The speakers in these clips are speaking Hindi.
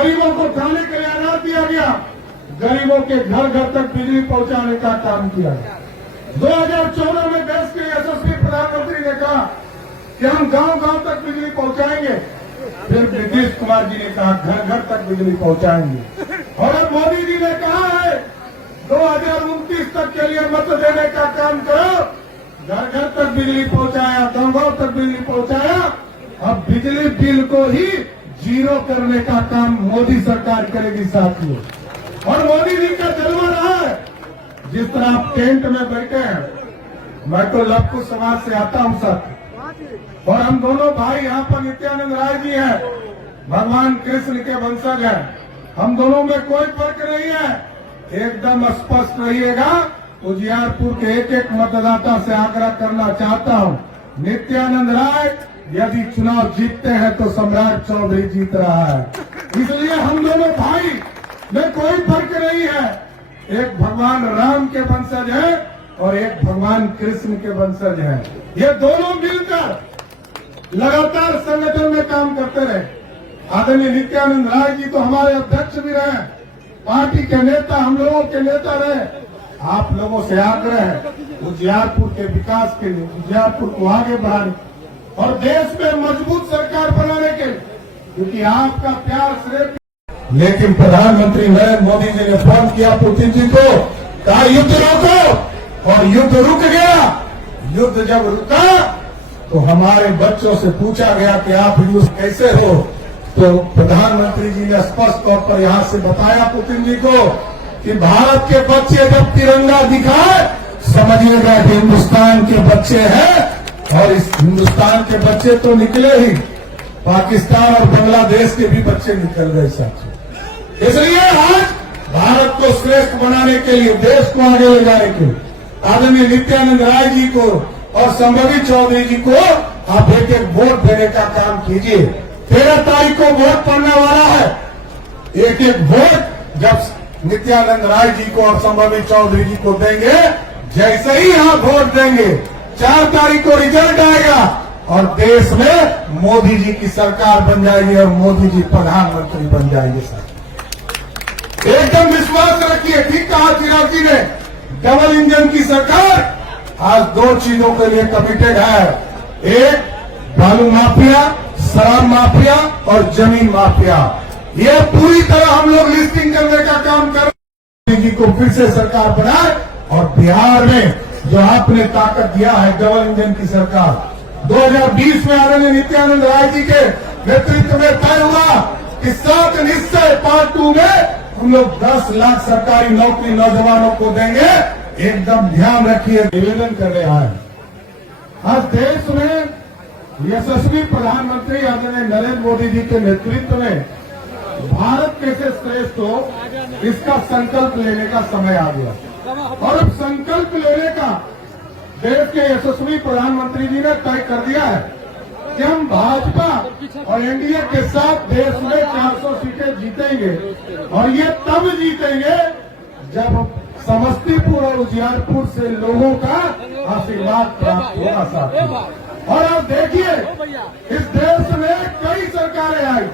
गरीबों को खाने के लिए अनाज दिया गया, गरीबों के घर घर तक बिजली पहुंचाने का काम किया गया। 2014 में देश के यशस्वी प्रधानमंत्री ने कहा कि हम गांव गांव तक बिजली पहुंचाएंगे। फिर नीतीश कुमार जी ने कहा घर घर तक बिजली पहुंचाएंगे। और अब मोदी जी ने कहा है 2029 तक के लिए मत देने का काम करो। घर घर तक बिजली पहुंचाया, गांव गांव तक बिजली पहुंचाया। अब बिजली बिल को ही जीरो करने का काम मोदी सरकार करेगी साथियों। और मोदी जी का जलवा रहा है। जिस तरह आप टेंट में बैठे हैं, मैं तो लखनऊ समाज से आता हूं साथी, और हम दोनों भाई यहाँ पर नित्यानंद राय जी हैं, भगवान कृष्ण के वंशज हैं। हम दोनों में कोई फर्क नहीं है। एकदम स्पष्ट रहिएगा। उजियारपुर के एक एक मतदाता से आग्रह करना चाहता हूं, नित्यानंद राय यदि चुनाव जीतते हैं तो सम्राट चौधरी जीत रहा है। इसलिए हम दोनों भाई में कोई फर्क नहीं है। एक भगवान राम के वंशज है और एक भगवान कृष्ण के वंशज है। ये दोनों मिलकर लगातार संगठन में काम करते रहे। आदरणीय नित्यानंद राय जी तो हमारे अध्यक्ष भी रहे, पार्टी के नेता, हम लोगों के नेता रहे। आप लोगों से आग्रह है उजियारपुर के विकास के लिए, उजियारपुर को आगे बढ़ाने और देश में मजबूत सरकार बनाने के लिए, क्योंकि आपका प्यार श्रेय। लेकिन प्रधानमंत्री नरेंद्र मोदी जी ने फोन किया पुतिन जी को, कहा युद्ध रोको, और युद्ध रुक गया। युद्ध जब रुका तो हमारे बच्चों से पूछा गया कि आप रूस कैसे हो, तो प्रधानमंत्री जी ने स्पष्ट तौर पर यहां से बताया पुतिन जी को कि भारत के बच्चे जब तिरंगा दिखाए समझिएगा कि हिंदुस्तान के बच्चे हैं। और इस हिंदुस्तान के बच्चे तो निकले ही, पाकिस्तान और बांग्लादेश के भी बच्चे निकल गए साथियों। इसलिए आज भारत को श्रेष्ठ बनाने के लिए, देश को आगे ले जाने के लिए आदरणीय नित्यानंद राय जी को और संभवी चौधरी जी को आप एक एक वोट देने का काम कीजिए। 13 तारीख को वोट पड़ने वाला है। एक एक वोट जब नित्यानंद राय जी को और संभवी चौधरी जी को देंगे, जैसे ही आप वोट देंगे 4 तारीख को रिजल्ट आएगा और देश में मोदी जी की सरकार बन जाएगी और मोदी जी प्रधानमंत्री बन जाएंगे। सर एकदम विश्वास रखिए। ठीक कहा चिराग जी ने, डबल इंजन की सरकार आज 2 चीजों के लिए कमिटेड है। एक बालू माफिया, शराब माफिया और जमीन माफिया। ये पूरी तरह हम लोग लिस्टिंग करने का काम कर रहे हैं। जी को फिर से सरकार बनाए और बिहार में जो आपने ताकत दिया है डबल इंजन की सरकार, 2020 में आदरणीय नित्यानंद राय जी के नेतृत्व में तय हुआ कि 7 निश्चय पार्ट 2 में हम लोग 10 लाख सरकारी नौकरी नौजवानों को देंगे। एकदम ध्यान रखिए। निवेदन कर रहे हैं, आज देश में यशस्वी प्रधानमंत्री आदरणीय नरेंद्र मोदी जी के नेतृत्व में भारत कैसे श्रेष्ठ हो, इसका संकल्प लेने का समय आ गया। और अब संकल्प लेने का देश के यशस्वी प्रधानमंत्री जी ने तय कर दिया है कि हम भाजपा और एनडीए के साथ देश में 400 सीटें जीतेंगे। और ये तब जीतेंगे जब समस्तीपुर और उजियारपुर से लोगों का आशीर्वाद प्राप्त होगा साथियों। और आप देखिए, इस देश में कई सरकारें आई,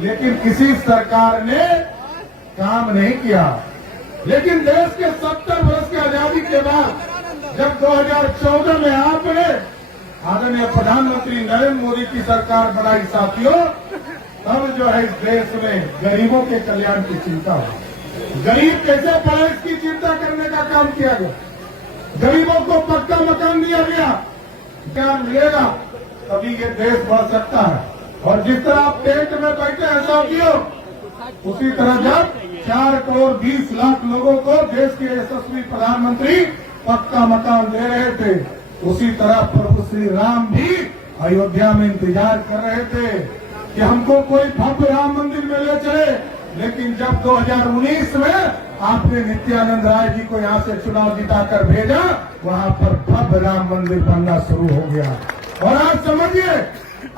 लेकिन किसी सरकार ने काम नहीं किया। लेकिन देश के 70 वर्ष की आजादी के बाद जब 2014 में आपने आदरणीय प्रधानमंत्री नरेंद्र मोदी की सरकार बनाई साथियों, तब जो है इस देश में गरीबों के कल्याण की चिंता हुई। गरीब कैसे पड़े इसकी चिंता करने का काम किया गया। गरीबों को पक्का मकान दिया गया, क्या मिलेगा तभी ये देश बढ़ सकता है। और जिस तरह आप टेंट में बैठे हैं साथियों, उसी तरह जब 4 करोड़ 20 लाख लोगों को देश के यशस्वी प्रधानमंत्री पक्का मकान दे रहे थे, उसी तरह प्रभु श्री राम भी अयोध्या में इंतजार कर रहे थे कि हमको कोई भव्य राम मंदिर में ले चले। लेकिन जब 2019 में आपने नित्यानंद राय जी को यहाँ से चुनाव जिताकर भेजा, वहाँ पर भव्य राम मंदिर बनना शुरू हो गया। और आज समझिए,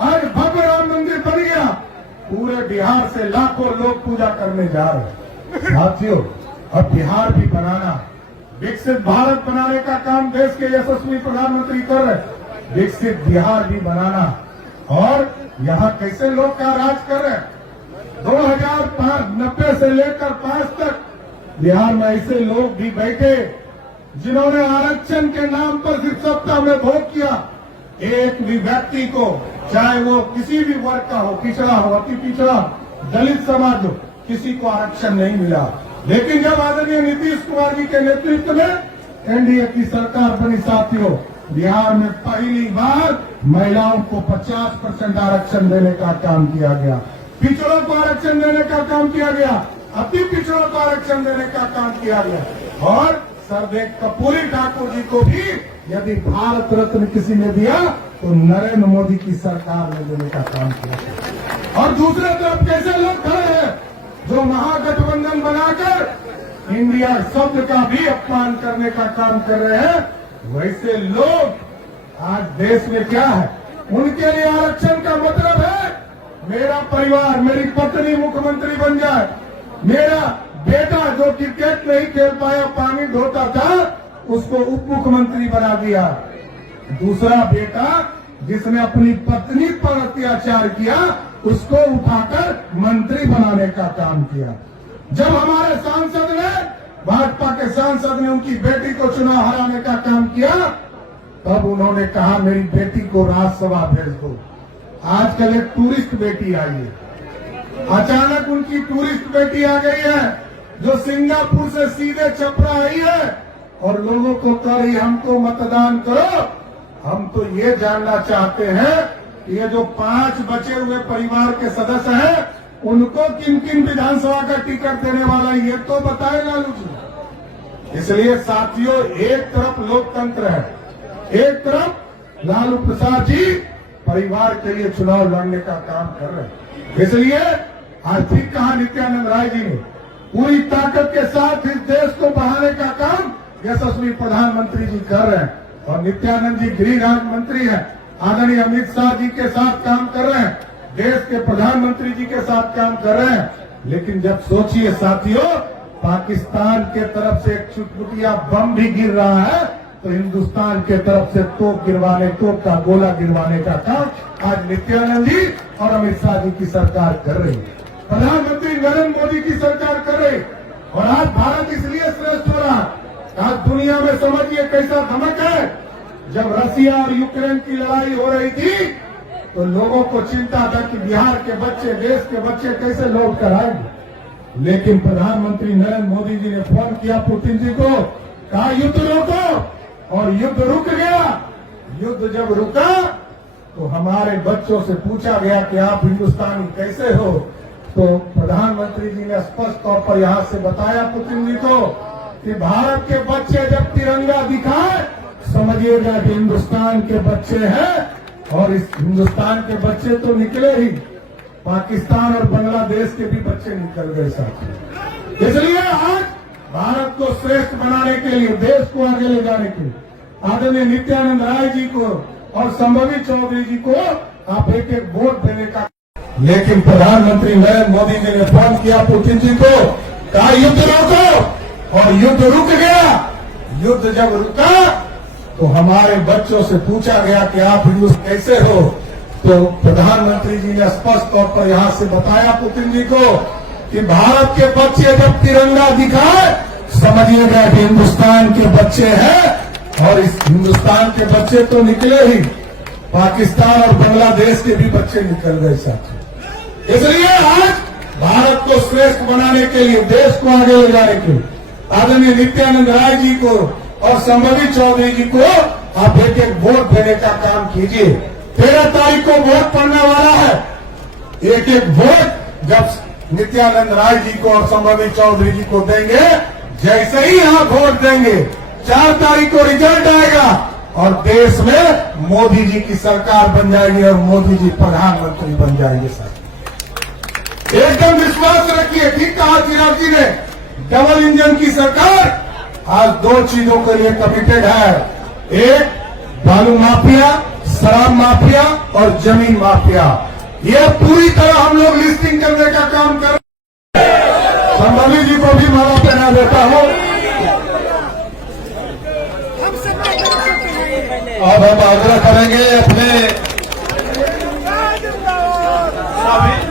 आज भव्य राम मंदिर बन गया। पूरे बिहार से लाखों लोग पूजा करने जा रहे हैं साथियों। अब बिहार भी बनाना, विकसित भारत बनाने का काम देश के यशस्वी प्रधानमंत्री कर रहे। विकसित बिहार भी बनाना। और यहाँ कैसे लोग का राज कर रहे हैं, 2090 से लेकर 5 तक बिहार में ऐसे लोग भी बैठे जिन्होंने आरक्षण के नाम पर सिर्फ सत्ता में भोग किया। एक भी व्यक्ति को, चाहे वो किसी भी वर्ग का हो, पिछड़ा हो, अति पिछड़ा, दलित समाज हो, किसी को आरक्षण नहीं मिला। लेकिन जब आदरणीय नीतीश कुमार जी के नेतृत्व में एनडीए की सरकार बनी साथियों, बिहार में पहली बार महिलाओं को 50% आरक्षण देने का काम किया गया, पिछड़ों को आरक्षण देने का काम किया गया, अति पिछड़ों को आरक्षण देने का काम किया गया। और सरदेव कपूरी ठाकुर जी को भी यदि भारत रत्न किसी ने दिया तो नरेंद्र मोदी की सरकार ने देने का काम किया। और दूसरे तरफ कैसे लोग खड़े हैं जो महागठबंधन बनाकर इंडिया शब्द का भी अपमान करने का काम कर रहे हैं। वैसे लोग आज देश में क्या है, उनके लिए आरक्षण का मतलब है मेरा परिवार, मेरी पत्नी मुख्यमंत्री बन जाए, मेरा बेटा जो क्रिकेट नहीं खेल पाया, पानी ढोता था, उसको उप मुख्यमंत्री बना दिया। दूसरा बेटा जिसने अपनी पत्नी पर अत्याचार किया, उसको उठाकर मंत्री बनाने का काम किया। जब हमारे सांसद ने, भाजपा के सांसद ने उनकी बेटी को चुनाव हराने का काम किया, तब उन्होंने कहा मेरी बेटी को राज्यसभा भेज दो। आजकल एक टूरिस्ट बेटी आई है, अचानक उनकी टूरिस्ट बेटी आ गई है जो सिंगापुर से सीधे छपरा आई है और लोगों को कह रही हमको मतदान करो। हम तो ये जानना चाहते हैं कि ये जो 5 बचे हुए परिवार के सदस्य हैं, उनको किन किन विधानसभा का टिकट देने वाला है, ये तो बताए लालू जी। इसलिए साथियों, एक तरफ लोकतंत्र है, एक तरफ लालू प्रसाद जी परिवार के लिए चुनाव लड़ने का काम कर रहे हैं। इसलिए आज फिर कहा नित्यानंद राय जी ने पूरी ताकत के साथ इस देश को बढ़ाने का काम यशस्वी प्रधानमंत्री जी कर रहे हैं। और नित्यानंद जी गृह राज्य मंत्री हैं, आदरणीय अमित शाह जी के साथ काम कर रहे हैं, देश के प्रधानमंत्री जी के साथ काम कर रहे हैं। लेकिन जब सोचिए साथियों, पाकिस्तान के तरफ से एक चुटपुटिया बम भी गिर रहा है तो हिंदुस्तान के तरफ से तोप का गोला गिरवाने का काम आज नित्यानंद जी और अमित शाह जी की सरकार कर रही है, प्रधानमंत्री नरेंद्र मोदी की सरकार कर रही। और आज भारत इसलिए श्रेष्ठ हो रहा है। आज दुनिया में समझिए कैसा धमक है। जब रसिया और यूक्रेन की लड़ाई हो रही थी तो लोगों को चिंता था कि बिहार के बच्चे, देश के बच्चे कैसे लौट कर आएंगे। लेकिन प्रधानमंत्री नरेंद्र मोदी जी ने फोन किया पुतिन जी को, कहा युद्ध रोको, और युद्ध रुक गया। युद्ध जब रुका तो हमारे बच्चों से पूछा गया कि आप हिंदुस्तानी कैसे हो, तो प्रधानमंत्री जी ने स्पष्ट तौर पर यहां से बताया पुतिन जी को कि भारत के बच्चे जब तिरंगा दिखाए समझिएगा कि हिंदुस्तान के बच्चे हैं। और इस हिंदुस्तान के बच्चे तो निकले ही, पाकिस्तान और बांग्लादेश के भी बच्चे निकल गए साथ। इसलिए आज भारत को श्रेष्ठ बनाने के लिए, देश को आगे ले जाने के लिए आदरणीय नित्यानंद राय जी को और संभवी चौधरी जी को आप एक एक वोट देने का। लेकिन प्रधानमंत्री नरेंद्र मोदी जी ने फोन किया पुतिन जी को, कहा युद्ध रोको, और युद्ध रुक गया। युद्ध जब रुका तो हमारे बच्चों से पूछा गया कि आप हिंदुस्तान कैसे हो, तो प्रधानमंत्री जी ने स्पष्ट तौर पर यहां से बताया पुतिन जी को कि भारत के बच्चे जब तिरंगा दिखाए समझिएगा कि हिंदुस्तान के बच्चे हैं। और इस हिंदुस्तान के बच्चे तो निकले ही, पाकिस्तान और बांग्लादेश के भी बच्चे निकल गए साथ। इसलिए आज भारत को श्रेष्ठ बनाने के लिए, देश को आगे ले जाने के लिए आदरणीय नित्यानंद राय जी को और संभवी चौधरी जी को आप एक एक वोट देने का काम कीजिए। 13 तारीख को वोट पड़ने वाला है। एक एक वोट जब नित्यानंद राय जी को और संभवी चौधरी जी को देंगे, जैसे ही यहां वोट देंगे 4 तारीख को रिजल्ट आएगा और देश में मोदी जी की सरकार बन जाएगी और मोदी जी प्रधानमंत्री बन जाएंगे। सर एकदम विश्वास रखिए। ठीक कहा चिराग जी ने, डबल इंजन की सरकार आज 2 चीजों के लिए कमिटेड है। एक, बालू माफिया, शराब माफिया और जमीन माफिया, ये पूरी तरह हम लोग लिस्टिंग करने का काम कर रहे हैं। संभवी जी को भी माला पहना देता हूं। अब हम आग्रह करेंगे अपने सभी